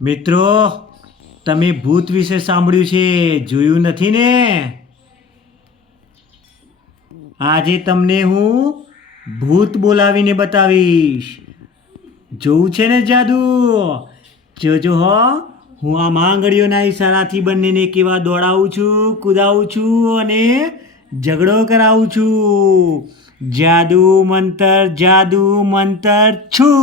મિત્રો, તમે ભૂત વિશે સાંભળ્યું છે, જોયું નથી ને? આજે તમને હું ભૂત બોલાવીને બતાવીશ. જોવું છે ને જાદુ? જોજો હો, હું આ આંગળીઓના ઈશારાથી બંનેને કેવા દોડાવું છું, કૂદાવું છું અને ઝઘડો કરાવું છું. જાદુ મંતર છું.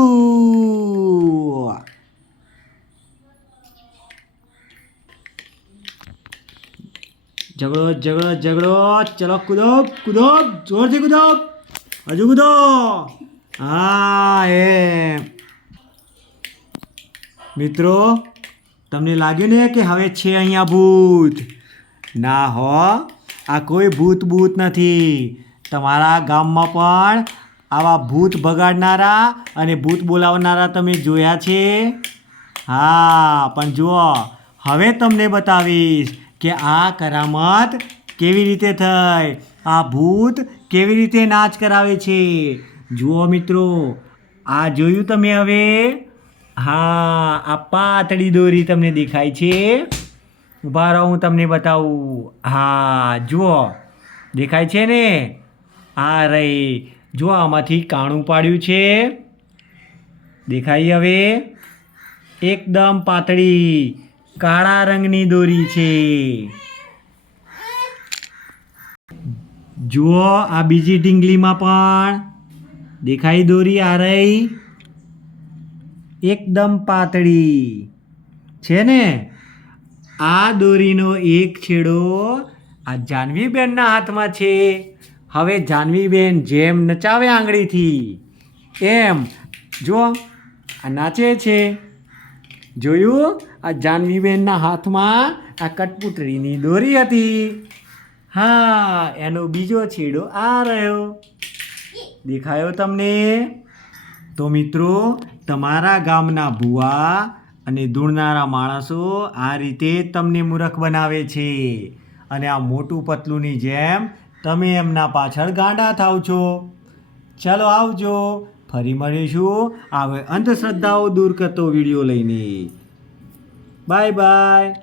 ઝઘડો ચલો કૂદો જોરથી કૂદો, હજુ કૂદો. હા એમ. મિત્રો, તમને લાગ્યું ને કે હવે છે અહીંયા ભૂત? ના હો, આ કોઈ ભૂત નથી. તમારા ગામમાં પણ આવા ભૂત ભગાડનારા અને ભૂત બોલાવનારા તમે જોયા છે? હા, પણ જુઓ, હવે તમને બતાવીશ કે આ કરામત કેવી રીતે થઈ, આ ભૂત કેવી રીતે નાચ કરાવે છે. જુઓ મિત્રો, આ જોયું તમે હવે? હા, આ પાતળી દોરી તમને દેખાય છે? ઊભા રહો, હું તમને બતાવું. હા જુઓ, દેખાય છે ને? આ રહી. જુઓ, આમાંથી કાણું પાડ્યું છે. દેખાય હવે? એકદમ પાતળી કાળા રંગની દોરી છે. જુઓ, આ બીજી ઢીંગલીમાં પણ દેખાય દોરી? આ રહી, એકદમ પાતળી છે ને? આ દોરીનો એક છેડો આ જાનવીબેનના હાથમાં છે. હવે જાનવીબેન જેમ નચાવે આંગળીથી એમ જુઓ, આ નાચે છે. જોયું? આ જાનવીબેનના હાથમાં આ કઠપૂતળીની દોરી હતી. હા, એનો બીજો છેડો આ રહ્યો. દેખાયો તમને? તો મિત્રો, તમારા ગામના ભૂવા અને ધૂળનારા માણસો આ રીતે તમને મૂર્ખ બનાવે છે, અને આ મોટું પતલુંની જેમ તમે એમના પાછળ ગાંડા થાવ છો. ચાલો આવજો, ફરી મળીશું આવે અંધશ્રદ્ધાઓ દૂર કરતો વિડીયો લઈને. Bye bye.